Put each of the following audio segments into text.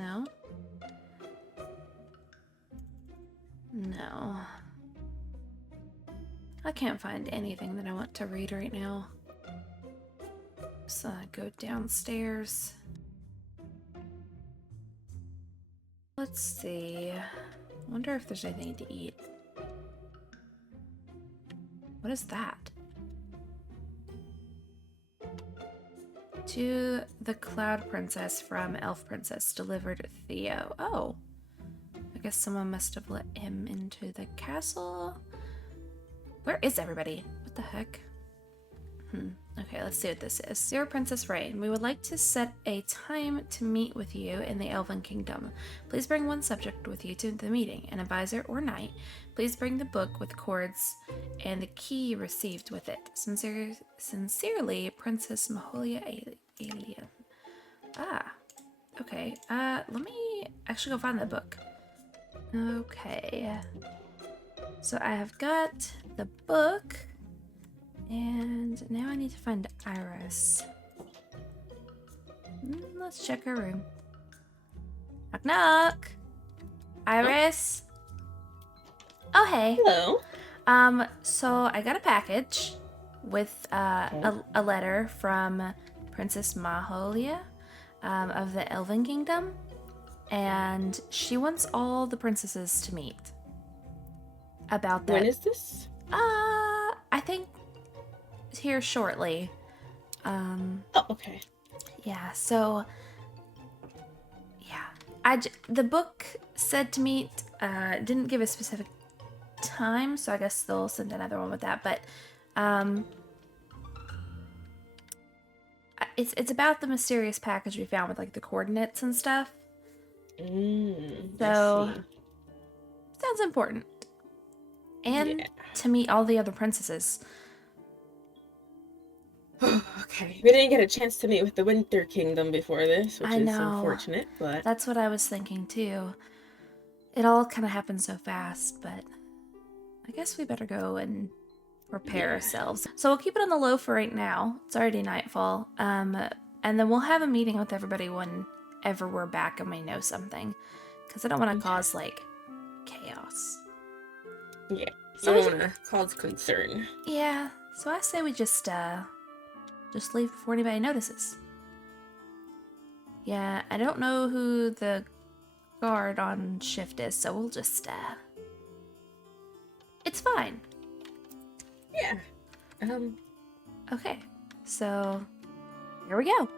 No. No. I can't find anything that I want to read right now. So I go downstairs. Let's see. I wonder if there's anything to eat. What is that? To the Cloud Princess from Elf Princess, delivered Theo. Oh. I guess someone must have let him into the castle. Where is everybody? What the heck? Okay, let's see what this is. Dear Princess Rayne, we would like to set a time to meet with you in the Elven Kingdom. Please bring one subject with you to the meeting, an advisor or knight. Please bring the book with cords and the key you received with it. Sincerely, Princess Maholia Alien. Ah, okay. Let me actually go find the book. Okay. So I have got the book. And now I need to find Iris. Let's check her room. Knock knock. Iris. Oh hey. Hello. So I got a package with a letter from Princess Maholia of the Elven Kingdom, and she wants all the princesses to meet. About that. When is this? I think here shortly. Oh, okay. Yeah, so yeah, the book said to meet, didn't give a specific time, so I guess they'll send another one with that, but it's about the mysterious package we found with like the coordinates and stuff. So sounds important. And to meet all the other princesses. Okay. We didn't get a chance to meet with the Winter Kingdom before this, which is unfortunate, but... That's what I was thinking, too. It all kind of happened so fast, but I guess we better go and prepare ourselves. So we'll keep it on the low for right now. It's already nightfall. And then we'll have a meeting with everybody whenever we're back and we know something. Because I don't want to cause, like, chaos. Yeah. So I don't want to cause concern. Yeah. So I say we just leave before anybody notices. Yeah, I don't know who the guard on shift is, so we'll just, it's fine. Yeah. Okay, so here we go.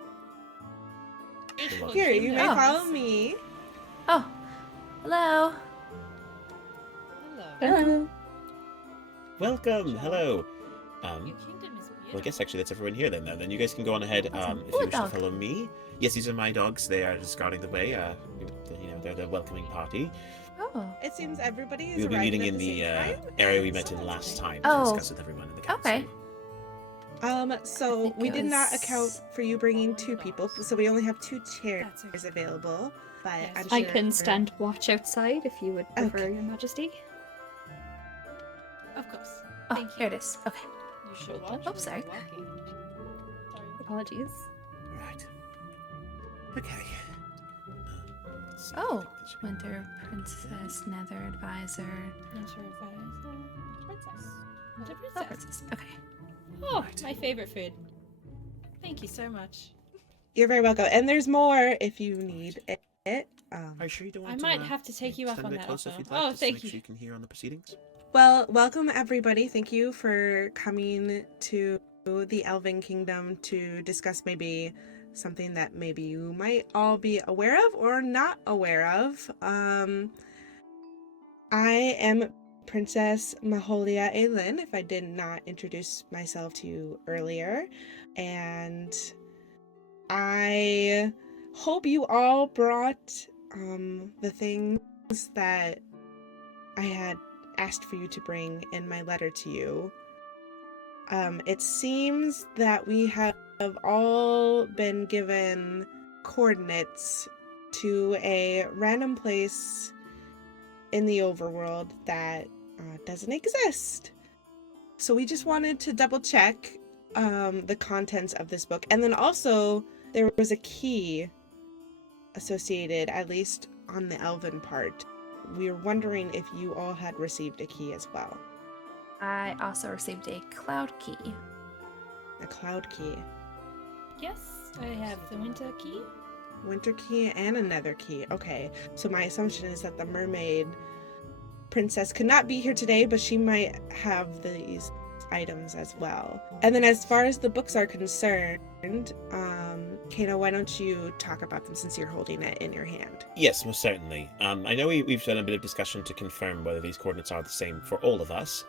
Here, you may follow me. Oh, hello. Hello. Welcome, hello. Well, I guess actually that's everyone here then. Then you guys can go on ahead if you wish to follow me. Yes, these are my dogs. They are just guarding the way. They're the welcoming party. Oh. It seems everybody is We'll be meeting in the area we met in last time to discuss with everyone in the council. Okay. So we did not account for you bringing 2 people, so we only have 2 chairs available. But I'm sure I can stand watch outside if you would prefer, Your Majesty. Of course. Oh, here it is. Okay. You should watch. Oh, sorry. Apologies. Right. Okay. Oh, Winter Princess, Nether Advisor. Princess. What a Oh, princess. Princess. Okay. Oh, my favorite food. Thank you so much. You're very welcome. And there's more if you need it. Are you sure you don't I want to, might have to take you up stand on a bit that closer offer. if you'd like, Oh, just to thank make you. sure you can hear on the proceedings? Well, welcome everybody. Thank you for coming to the Elven Kingdom to discuss maybe something that maybe you might all be aware of or not aware of. I am Princess Maholia Elven, if I did not introduce myself to you earlier. And I hope you all brought the things that I had asked for you to bring in my letter to you. It seems that we have all been given coordinates to a random place in the overworld that doesn't exist. So we just wanted to double check the contents of this book. And then also there was a key associated, at least on the Elven part. We were wondering if you all had received a key as well. I also received a cloud key. A cloud key. Yes, I have the winter key. Winter key and a nether key. Okay, so my assumption is that the mermaid princess could not be here today, but she might have these items as well. And then as far as the books are concerned, Kano, why don't you talk about them since you're holding it in your hand? Yes, most certainly. I know we've done a bit of discussion to confirm whether these coordinates are the same for all of us,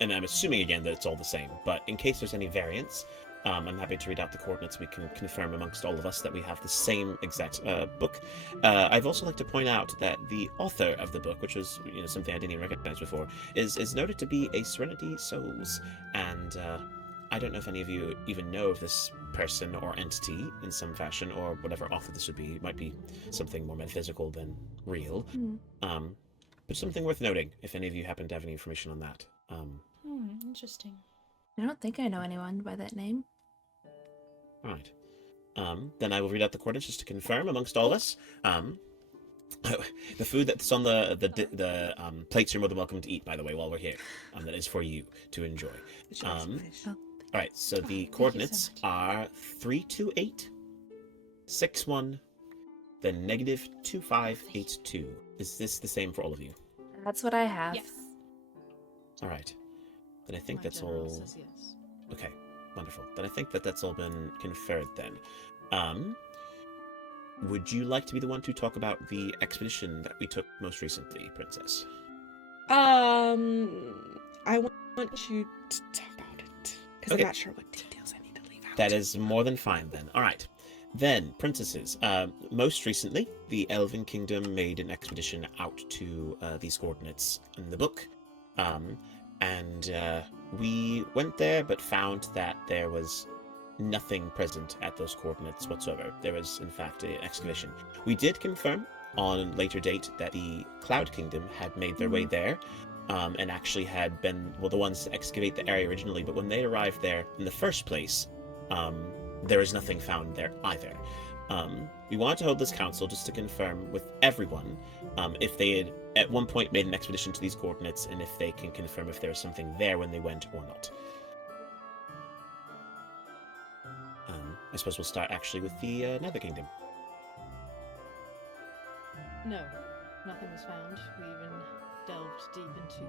and I'm assuming again that it's all the same, but in case there's any variance, I'm happy to read out the coordinates. We can confirm amongst all of us that we have the same exact book. I'd also like to point out that the author of the book, which was something I didn't even recognize before, is noted to be a Serenity Souls, and I don't know if any of you even know of this person or entity in some fashion, or whatever author this would be. It might be something more metaphysical than real, but something worth noting if any of you happen to have any information on that. Interesting. I don't think I know anyone by that name. Right. Then I will read out the coordinates just to confirm amongst all of us. The food that's on the plates you're more than welcome to eat, by the way, while we're here. That is for you to enjoy. All right, so the coordinates are 328, 61, then negative 2582. Is this the same for all of you? That's what I have. Yes. All right. Then I think that's all. Says yes. Okay, wonderful. Then I think that's all been conferred then. Would you like to be the one to talk about the expedition that we took most recently, Princess? I want you to talk about it, because Okay. I'm not sure what details I need to leave out. That is more than fine then. All right. Then, princesses, most recently, the Elven Kingdom made an expedition out to these coordinates in the book. And we went there, but found that there was nothing present at those coordinates whatsoever. There was, in fact, an excavation. We did confirm on a later date that the Cloud Kingdom had made their way there, and actually had been, well, the ones to excavate the area originally, but when they arrived there in the first place, there was nothing found there either. We wanted to hold this council just to confirm with everyone if they had at one point made an expedition to these coordinates, and if they can confirm if there was something there when they went or not. I suppose we'll start actually with the Nether Kingdom. No, nothing was found. We even delved deep into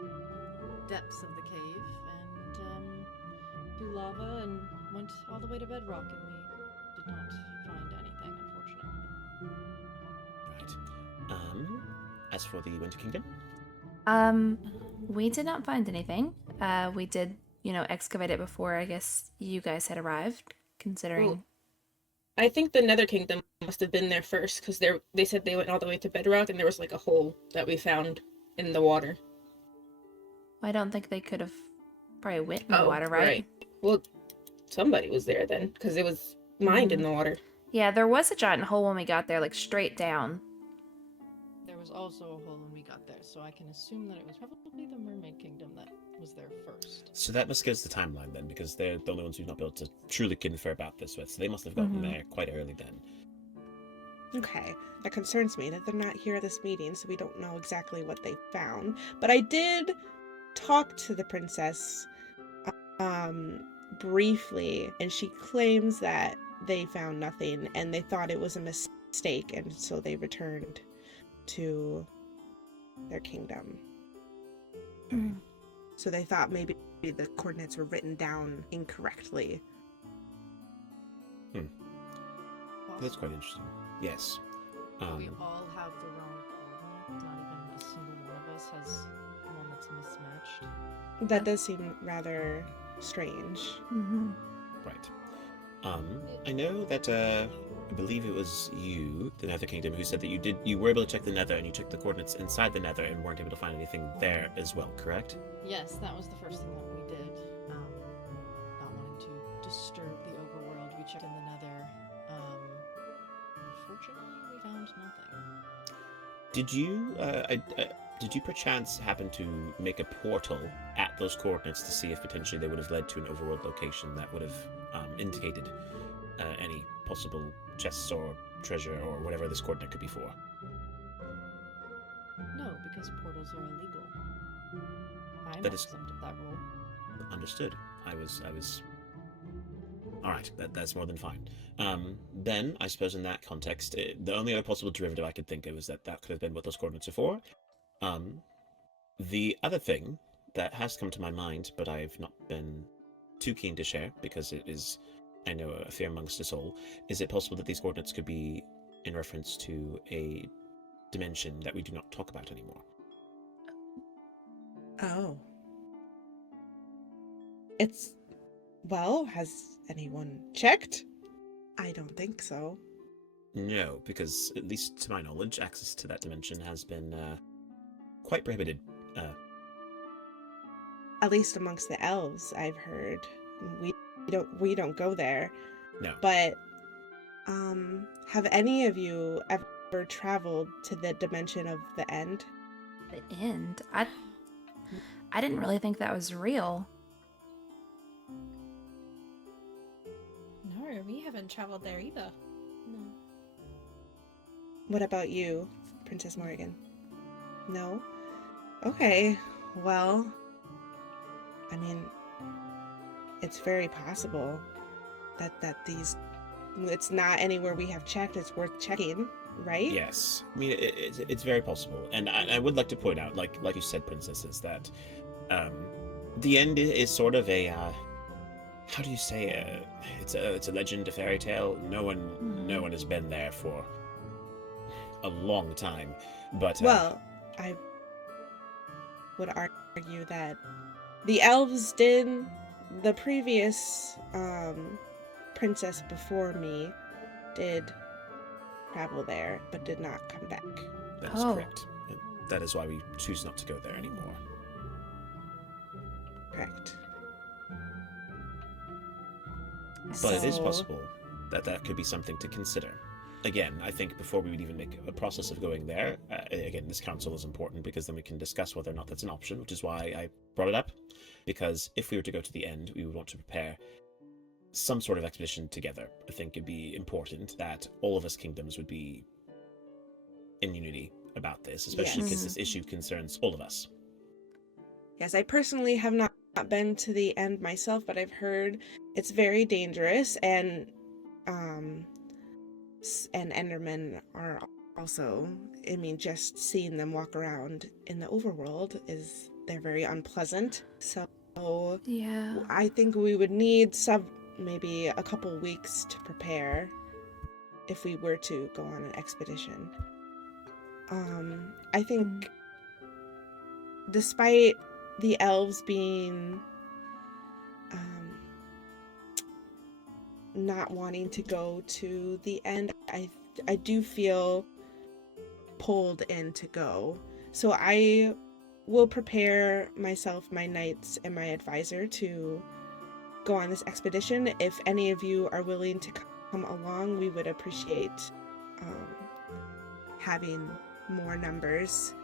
the depths of the cave and through lava and went all the way to bedrock, and we did not find anything, unfortunately. Right. As for the Winter Kingdom? We did not find anything. We did, excavate it before I guess you guys had arrived, considering. Well, I think the Nether Kingdom must have been there first, because they said they went all the way to bedrock, and there was like a hole that we found in the water. I don't think they could have probably went in the water, right? Well, somebody was there then, because it was mined in the water. Yeah, there was a giant hole when we got there, like straight down. There was also a hole when we got there, so I can assume that it was probably the Mermaid Kingdom that was there first. So that must give us the timeline then, because they're the only ones who've not been able to truly confer about this with, so they must have gotten there quite early then. Okay, that concerns me that they're not here at this meeting, so we don't know exactly what they found. But I did talk to the princess briefly, and she claims that they found nothing and they thought it was a mistake, and so they returned to their kingdom. So they thought maybe the coordinates were written down incorrectly. That's quite interesting. Yes. We all have the wrong coordinate. Not even a single one of us has one that's mismatched. That does seem rather strange. Right. I know that I believe it was you, the Nether Kingdom, who said that you were able to check the Nether, and you took the coordinates inside the Nether and weren't able to find anything there as well, correct? Yes, that was the first thing that we did. Not wanting to disturb the overworld, we checked in the Nether. Unfortunately, we found nothing. Did you perchance happen to make a portal at those coordinates to see if potentially they would have led to an overworld location that would have indicated any possible chests or treasure or whatever this coordinate could be for. No, because portals are illegal. I'm That not is- exempt of that rule. Understood. I was. All right. That's more than fine. Then I suppose in that context, the only other possible derivative I could think of is that could have been what those coordinates are for. The other thing that has come to my mind, but I've not been too keen to share because it is, I know, a fear amongst us all. Is it possible that these coordinates could be in reference to a dimension that we do not talk about anymore? Oh. Well, has anyone checked? I don't think so. No, because at least to my knowledge, access to that dimension has been quite prohibited. At least amongst the elves, I've heard. We don't go there. No. But have any of you ever traveled to the dimension of the end? The end. I didn't really think that was real. No, we haven't traveled there either. No. What about you, Princess Morgan? No? Okay, well, I mean, it's very possible that these, it's not anywhere we have checked, it's worth checking, right? Yes, I mean it's very possible, and I would like to point out, like you said, princesses, that the end is sort of a how do you say it's a legend, a fairy tale. No one has been there for a long time, but Well, I would argue that the elves did. The previous princess before me did travel there, but did not come back. that is correct. And that is why we choose not to go there anymore. Correct. But it is So- possible that could be something to consider. Again, I think before we would even make a process of going there, again, this council is important because then we can discuss whether or not that's an option, which is why I brought it up. Because if we were to go to the end, we would want to prepare some sort of expedition together. I think it'd be important that all of us kingdoms would be in unity about this, especially because Yes. this issue concerns all of us. Yes, I personally have not been to the end myself, but I've heard it's very dangerous, and Endermen are also, I mean, just seeing them walk around in the overworld they're very unpleasant. So Yeah. I think we would need maybe a couple weeks to prepare if we were to go on an expedition. I think despite the elves being not wanting to go to the end, I do feel pulled in to go. So I will prepare myself, my knights, and my advisor to go on this expedition. If any of you are willing to come along, we would appreciate having more numbers.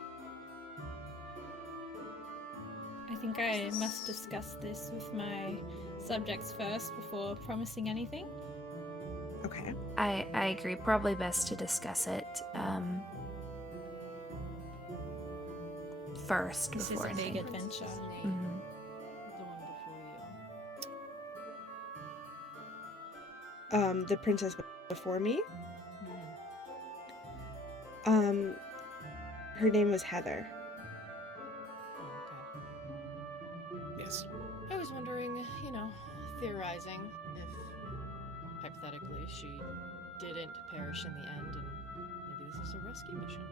I think I must discuss this with my subjects first before promising anything. Okay. I agree. Probably best to discuss it first This is before a big anything. adventure. Mhm. The one before you. The princess before me, Hmm. her name was Heather. Oh, okay. Yes. I was wondering, theorizing if hypothetically she didn't perish in the end and maybe this is a rescue mission.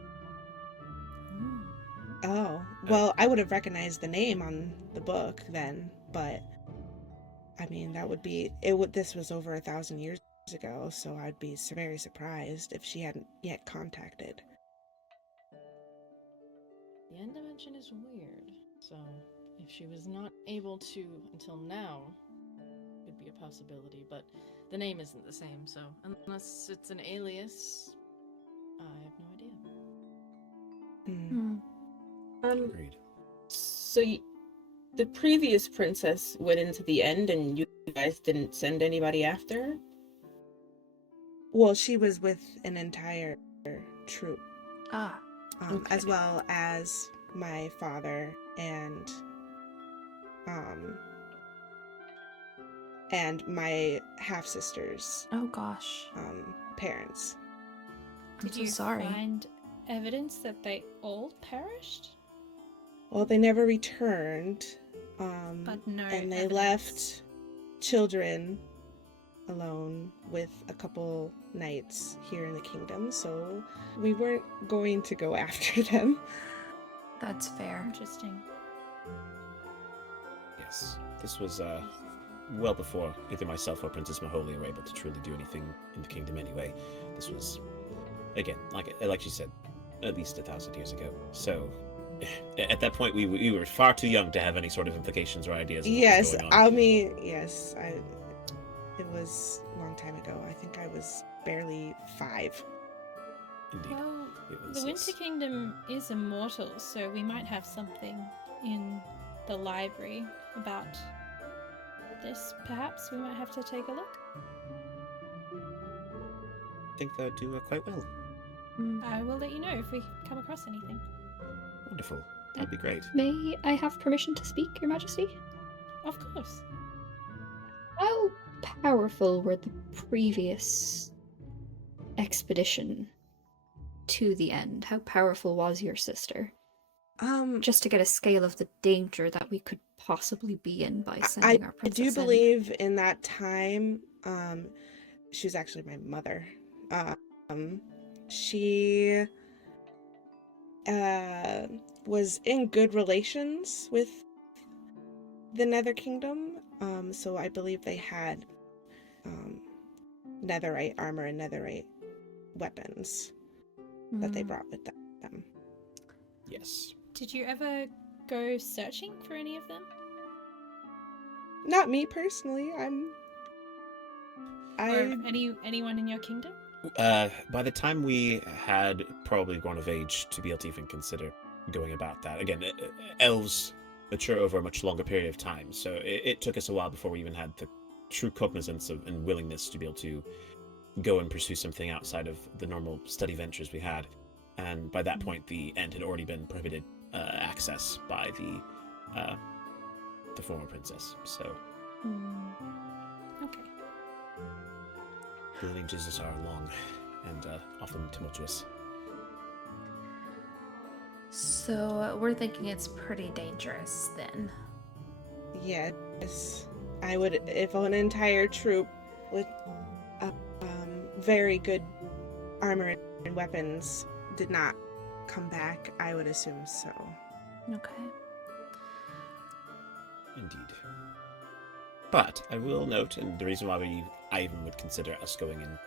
Oh, well, I would have recognized the name on the book then, but I mean, this was over 1,000 years ago, so I'd be very surprised if she hadn't yet contacted. The end dimension is weird, so if she was not able to until now, could be a possibility, but the name isn't the same, so unless it's an alias, I have no idea. Hmm. Agreed. So the previous princess went into the end, and you guys didn't send anybody after her? Well, she was with an entire troop, Ah, as okay. well as my father and my half sisters' Oh gosh. parents. I'm Did so you sorry. find evidence that they all perished? Well, they never returned, But no and they evidence. left children alone with a couple knights here in the kingdom, so we weren't going to go after them. That's fair. Interesting. Yes, this was well before either myself or Princess Maholia were able to truly do anything in the kingdom anyway. This was, again, like she said, at least 1,000 years ago. So, at that point, we were far too young to have any sort of implications or ideas of what Yes, was going on. I mean, yes, it was a long time ago. I think I was barely 5. Indeed. Well, It was, the yes. Winter Kingdom is immortal, so we might have something in the library about this. Perhaps we might have to take a look. I think that would do quite well. I will let you know if we come across anything. Wonderful. That'd be great. May I have permission to speak, Your Majesty? Of course. How powerful were the previous expedition to the end? How powerful was your sister? Just to get a scale of the danger that we could possibly be in by sending our I princess do in. believe in that time, she was actually my mother. She was in good relations with the Nether Kingdom, so I believe they had netherite armor and netherite weapons that they brought with them. Yes. Did you ever go searching for any of them? Not me personally. Or anyone in your kingdom? By the time we had probably grown of age to be able to even consider going about that, again, elves mature over a much longer period of time, so it took us a while before we even had the true cognizance of and willingness to be able to go and pursue something outside of the normal study ventures we had. And by that point, the End had already been prohibited access by the former princess. So Okay. the lineages are long and often tumultuous. So we're thinking it's pretty dangerous then. Yes, I would, if an entire troop with very good armor and weapons did not come back, I would assume so. Okay. Indeed. But I will note, and the reason why I even would consider us going in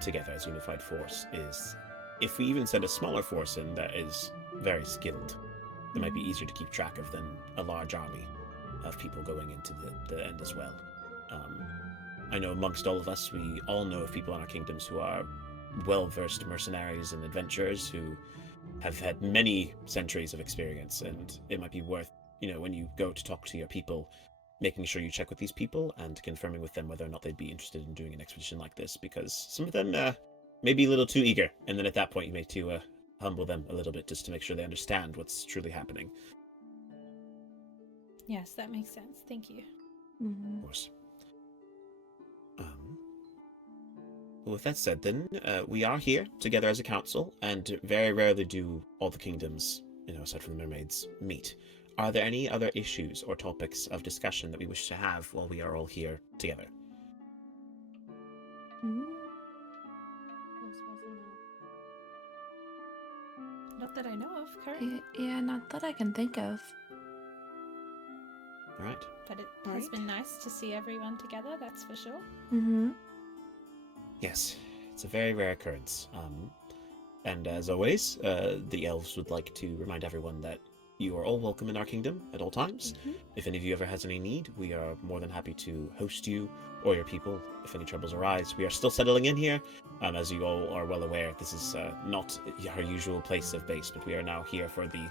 together as a unified force is if we even send a smaller force in that is very skilled, it might be easier to keep track of than a large army of people going into the End as well. I know amongst all of us, we all know of people in our kingdoms who are well-versed mercenaries and adventurers who have had many centuries of experience, and it might be worth, when you go to talk to your people, making sure you check with these people and confirming with them whether or not they'd be interested in doing an expedition like this, because some of them may be a little too eager, and then at that point you may to humble them a little bit just to make sure they understand what's truly happening. Yes, that makes sense. Thank you. Of course. Well, with that said, then, we are here together as a council, and very rarely do all the kingdoms, aside from the mermaids, meet. Are there any other issues or topics of discussion that we wish to have while we are all here together? Not that I know of currently, Yeah, not that I can think of. All right. but it has been nice to see everyone together, that's for sure. Yes, it's a very rare occurrence. And as always, the elves would like to remind everyone that you are all welcome in our kingdom at all times. If any of you ever has any need, we are more than happy to host you or your people if any troubles arise. We are still settling in here. As you all are well aware, this is not our usual place of base, but we are now here for the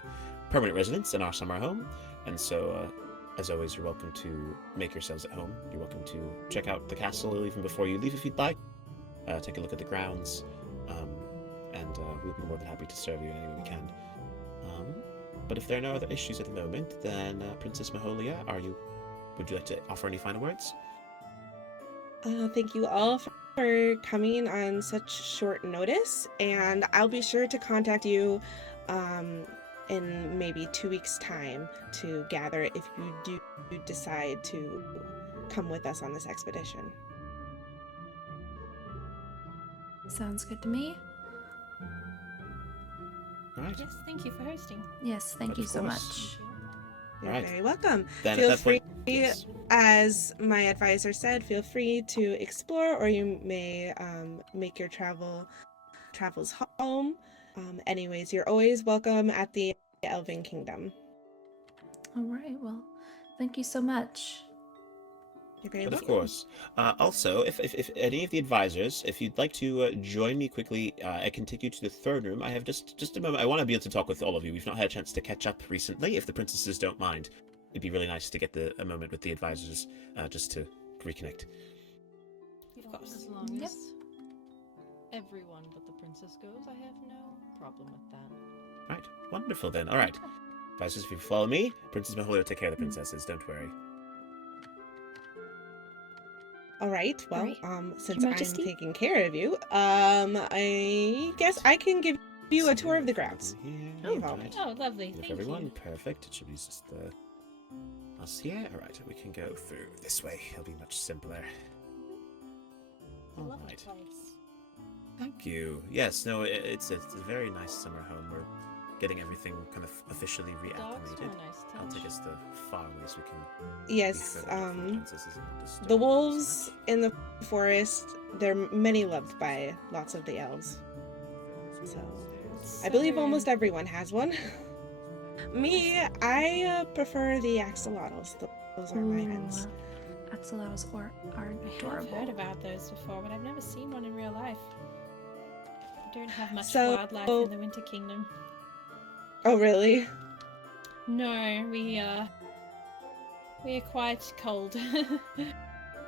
permanent residence in our summer home. And so, as always, you're welcome to make yourselves at home. You're welcome to check out the castle even before you leave if you'd like. take a look at the grounds, and we'll be more than happy to serve you in any way we can. But if there are no other issues at the moment, then Princess Maholia, would you like to offer any final words? Thank you all for coming on such short notice, and I'll be sure to contact you in maybe 2 weeks' time to gather if you do decide to come with us on this expedition. Sounds good to me. All right. Yes, thank you for hosting. Yes, thank But you of so course. much. You're All right. very welcome. Then Feel at that free, point, yes. as my advisor said, feel free to explore, or you may make your travels home. Anyways, you're always welcome at the Elven Kingdom. All right, well, thank you so much. You're very But of welcome. course. Also, if any of the advisors, if you'd like to join me quickly, I can take you to the throne room. I have just a moment. I want to be able to talk with all of you. We've not had a chance to catch up recently. If the princesses don't mind, it'd be really nice to get a moment with the advisors, just to reconnect. Of course. As long Yep. as everyone but the princess goes, I have no problem with that. Right. Wonderful then. All right. Advisors, if you follow me, Princess Maholia will take care of the princesses. Don't worry. All right. Well, Alright. since Your I'm Majesty? taking care of you, I guess I can give you a tour of the grounds. Here. You've all Right. Oh, lovely. With Thank everyone, you. perfect. It should be just us here. All right, we can go through this way. It'll be much simpler. All Lovely right. place. Thank you. Yes, no, it's a very nice summer home. We're getting everything kind of officially Dogs reacclimated. are a nice I'll take touch. us the far away so we can. Yes, be further from the princesses and not disturb the them so wolves much. in the forest, they're many loved by lots of the elves. So, I believe almost everyone has one. Me, I prefer the axolotls. Those are my friends. Axolotls are I have adorable. heard about those before, but I've never seen one in real life. We don't have much So- wildlife in the Winter Kingdom. Oh, really? No, we are quite cold.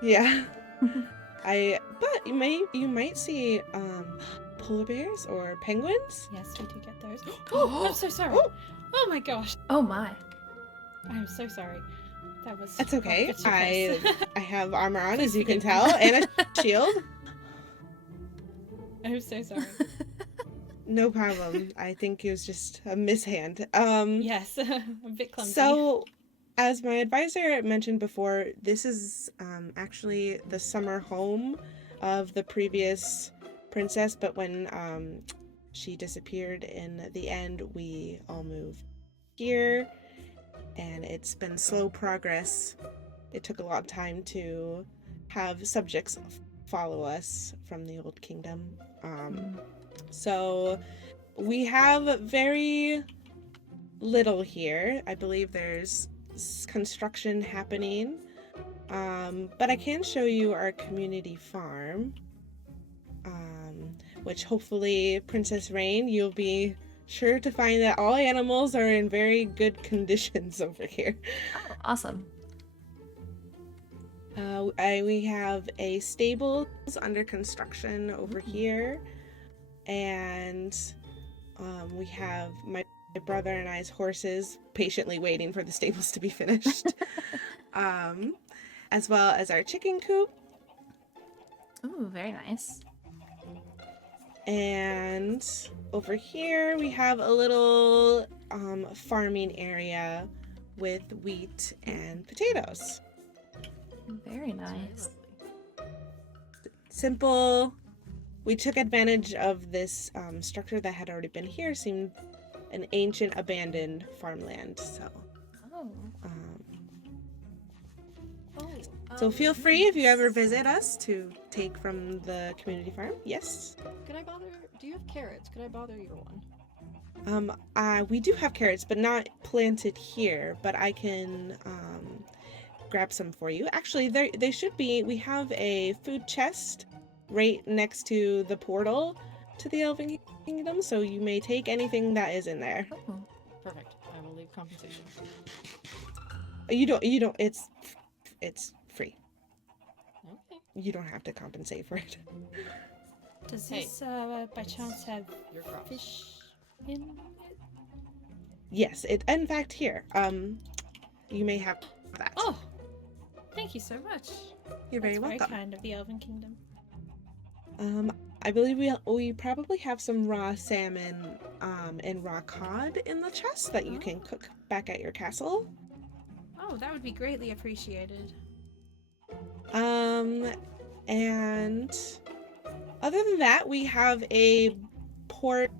Yeah. But you might see polar bears or penguins. Yes, we do get those. Oh, I'm so sorry. Oh. Oh my gosh, Oh my. I'm so sorry. That was. That's okay. not good to I have armor on, Please as you can forgive tell, me. and a shield. I'm so sorry. No problem. I think it was just a mishand. Yes, I'm a bit clumsy. So, as my advisor mentioned before, this is actually the summer home of the previous princess, but when she disappeared in the end, we all moved here, and it's been slow progress. It took a lot of time to have subjects follow us from the old kingdom. So we have very little here. I believe there's construction happening. But I can show you our community farm, which hopefully, Princess Rayne, you'll be sure to find that all animals are in very good conditions over here. Oh, awesome. We have a stable under construction over here, and we have my brother and I's horses patiently waiting for the stables to be finished, as well as our chicken coop. Ooh, very nice. And over here we have a little farming area with wheat and potatoes. Very nice. Simple. We took advantage of this structure that had already been here. Seemed an ancient abandoned farmland. Oh. So feel free if you ever visit us to take from the community farm. Yes. Could I bother? Do you have carrots? Could I bother your one? We do have carrots, but not planted here. But I can grab some for you. Actually, they should be. We have a food chest right next to the portal to the Elven Kingdom, so you may take anything that is in there. Oh. Perfect. I will leave compensation. You don't. It's free. Okay. You don't have to compensate for it. Does Hey. this by chance have Your cross. fish in it? Yes, it. In fact, here. You may have that. Oh, thank you so much. You're very That's welcome. Very kind of the Elven Kingdom. I believe we probably have some raw salmon, and raw cod in the chest that you can cook back at your castle. Oh, that would be greatly appreciated. And other than that, we have a port,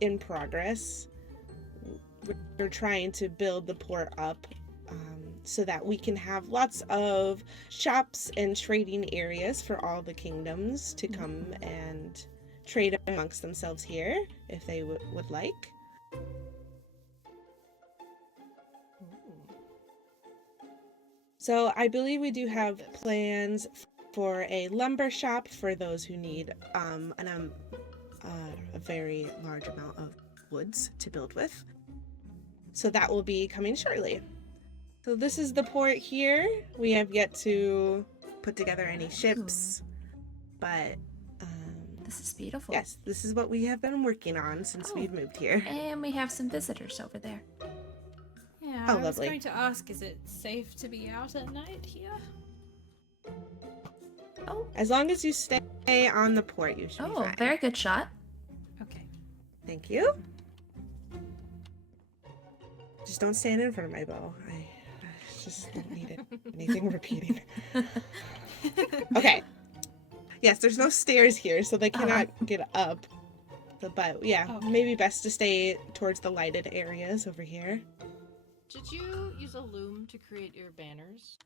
in progress. We're trying to build the port up, so that we can have lots of shops and trading areas for all the kingdoms to come and trade amongst themselves here if they would like. So I believe we do have plans for a lumber shop for those who need a very large amount of woods to build with. So that will be coming shortly. So this is the port here. We have yet to put together any ships, but This is beautiful. yes, this is what we have been working on since we've moved here. And we have some visitors over there. Yeah, Oh, I was lovely. going to ask, is it safe to be out at night here? Oh, As long as you stay on the port, you should be fine. very good shot. Okay. Thank you. Just don't stand in front of my bow. I just don't need anything repeating. Okay. Yes, there's no stairs here, so they cannot get up. But yeah, Okay. maybe best to stay towards the lighted areas over here. Did you use a loom to create your banners?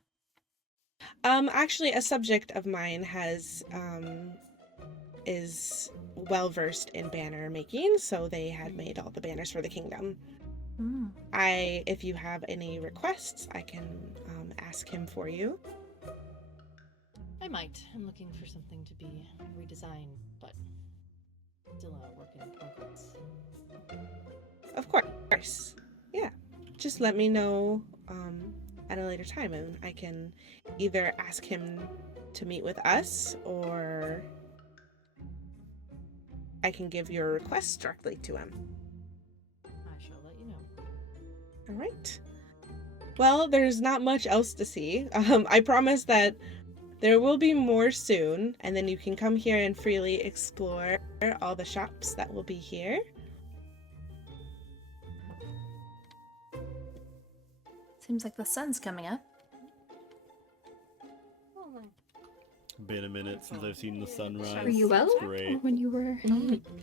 Actually, a subject of mine is well versed in banner making, so they had made all the banners for the kingdom. Mm. If you have any requests, I can ask him for you. I might. I'm looking for something to be redesigned, but still a work in progress. Of course. Yeah. Just let me know at a later time, and I can either ask him to meet with us, or I can give your request directly to him. I shall let you know. All right. Well, there's not much else to see. I promise that there will be more soon, and then you can come here and freely explore all the shops that will be here. Seems like the sun's coming up. Been a minute since I've seen the sunrise. Were you out It's great. when you were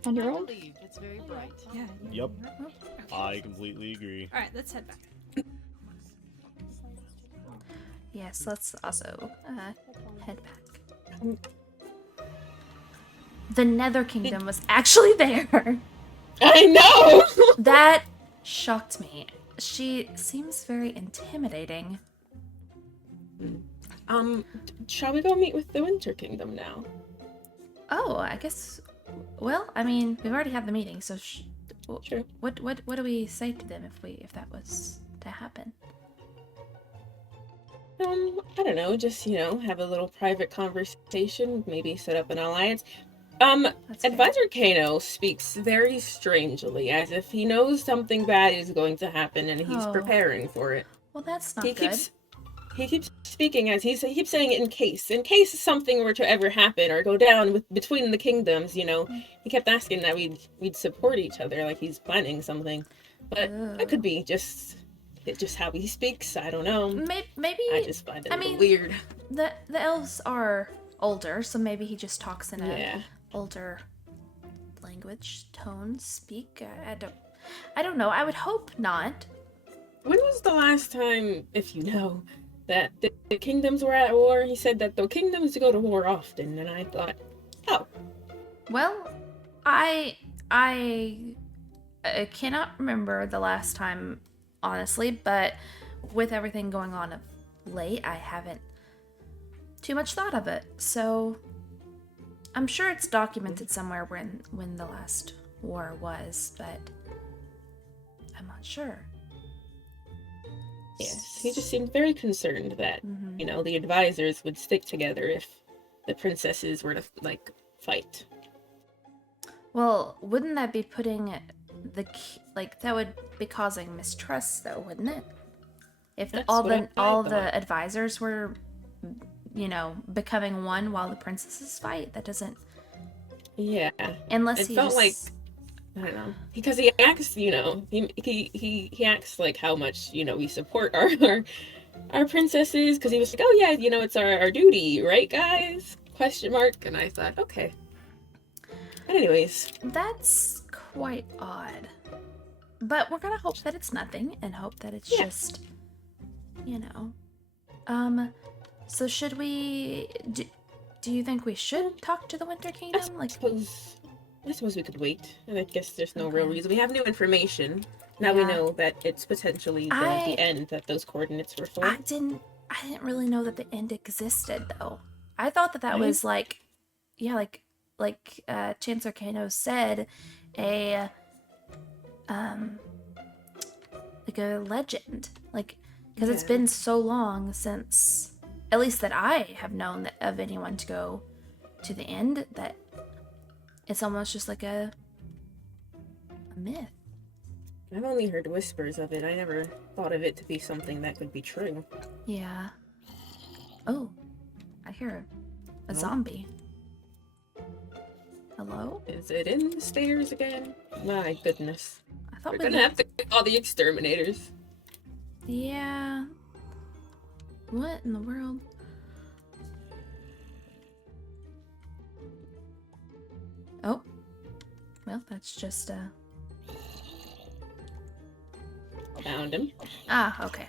on your I own? believe it's very bright. Yeah. Yep, Okay. I completely agree. All right, let's head back. Yes, let's also head back. The Nether Kingdom was actually there. I know! That shocked me. She seems very intimidating. Shall we go meet with the Winter Kingdom now? Oh, I guess. Well, I mean, we've already had the meeting, so Sure. What do we say to them if that was to happen? I don't know, just, have a little private conversation, maybe set up an alliance. That's fair. Advisor Kano speaks very strangely, as if he knows something bad is going to happen and he's Oh. preparing for it. Well, that's not He good. keeps speaking as he keeps saying it in case something were to ever happen or go down between the kingdoms. He kept asking that we'd support each other, like he's planning something. But that could be just how he speaks. I don't know. Maybe I just find it a little mean, weird. the elves are older, so maybe he just talks in a Yeah. older language, tone, speak. I don't know. I would hope not. When was the last time, if you know, that the kingdoms were at war? He said that the kingdoms go to war often, and I thought, oh, Well, I cannot remember the last time, honestly, but with everything going on of late, I haven't too much thought of it. So I'm sure it's documented somewhere when the last war was, but I'm not sure. yes. He just seemed very concerned that, Mhm. the advisors would stick together if the princesses were to like fight. Well, wouldn't that be putting that would be causing mistrust, though, wouldn't it? If That's all what I the thought. advisors were, becoming one while the princesses fight, that doesn't. Yeah, Unless it he felt just, like, I don't know, because he acts, he acts like how much we support our princesses, because he was like, oh yeah, it's our duty, right, guys? Question mark. And I thought, okay. But anyways, That's quite odd. But we're gonna hope that it's nothing, and hope that it's just, So should we? Do you think we should talk to the Winter Kingdom? I suppose we could wait, and I guess there's no real Okay. reason. We have new information. Now we Yeah. know that it's potentially the end that those coordinates were for. I didn't really know that the end existed, though. I thought that Right? was like Chancellor Kano said, a like a legend, because it's Yeah. been so long since, at least that I have known of anyone to go to the end, that it's almost just like a myth. I've only heard whispers of it. I never thought of it to be something that could be true. Yeah. Oh, I hear a No? zombie. Hello? Is it in the stairs again? My goodness. I thought We're we gonna have to call the exterminators. Yeah. What in the world? Oh. Well, that's just Found him. Ah, okay.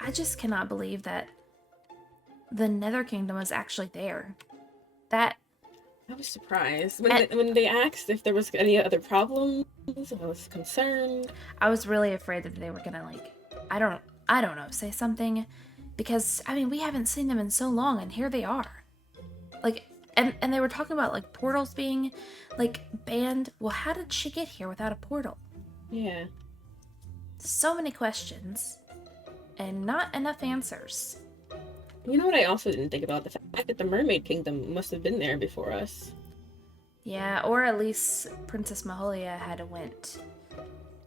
I just cannot believe that the Nether Kingdom was actually there. That I was surprised. When they asked if there was any other problems, I was concerned. I was really afraid that they were gonna I don't know, say something, because we haven't seen them in so long, and here they are. And they were talking about portals being banned. Well, how did she get here without a portal? Yeah. So many questions and not enough answers. You know what I also didn't think about? The fact that the Mermaid Kingdom must have been there before us. Yeah, or at least Princess Maholia had went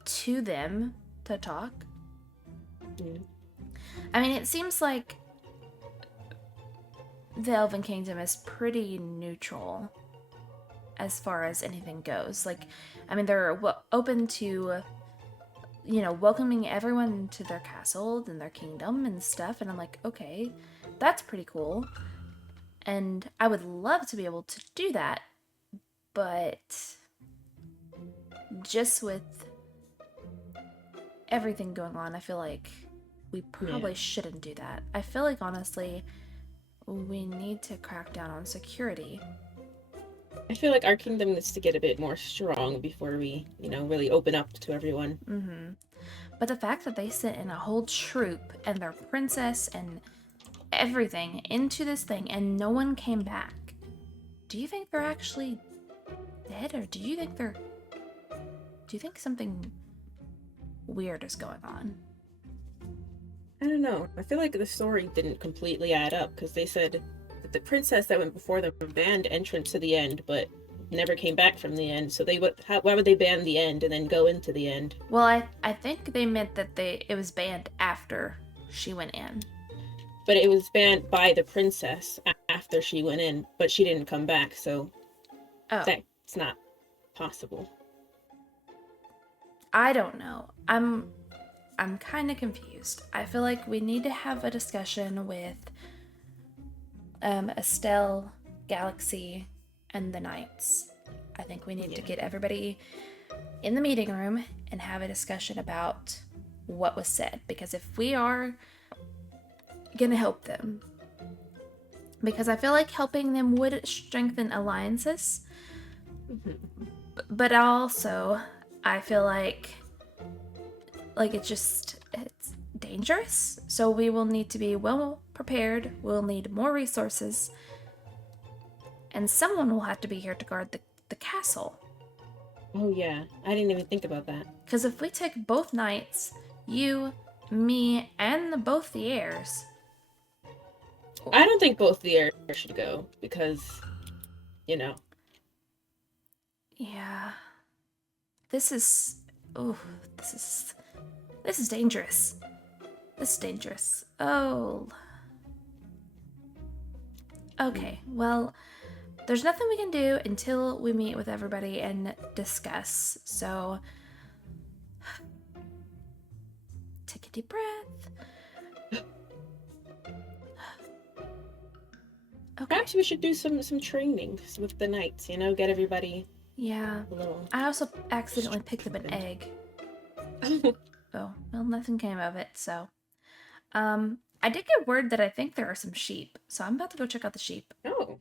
to them to talk. Mm. It seems like the Elven Kingdom is pretty neutral as far as anything goes. They're open to, welcoming everyone to their castle and their kingdom and stuff. And I'm like, okay, that's pretty cool. And I would love to be able to do that. But just with everything going on, I feel like we probably shouldn't do that. I feel like, honestly, we need to crack down on security. I feel like our kingdom needs to get a bit more strong before we, really open up to everyone. Mm-hmm. But the fact that they sent in a whole troop and their princess and everything into this thing and no one came back, do you think they're actually dead, or do you think something weird is going on? I don't know. I feel like the story didn't completely add up, because they said that the princess that went before them banned entrance to the end, but never came back from the end. So why would they ban the end and then go into the end? Well, I think they meant that it was banned after she went in. But it was banned by the princess after she went in, but she didn't come back, so that's not possible. I don't know. I'm kind of confused. I feel like we need to have a discussion with Estelle, Galaxy, and the Knights. I think we need to get everybody in the meeting room and have a discussion about what was said. Because if we are going to help them, because I feel like helping them would strengthen alliances, but also I feel like it's dangerous. So we will need to be well prepared. We'll need more resources. And someone will have to be here to guard the castle. Oh yeah, I didn't even think about that. Because if we take both knights, you, me, and both the heirs. I don't think both the heirs should go because, you know. Yeah. This is... Oh, this is dangerous. This is dangerous. Oh. Okay, well, there's nothing we can do until we meet with everybody and discuss. So, take a deep breath. Okay. Perhaps we should do some training with the knights, you know, get everybody Yeah. a little... I also accidentally picked up an egg. Oh, well, nothing came of it, so. I did get word that I think there are some sheep, so I'm about to go check out the sheep. Oh.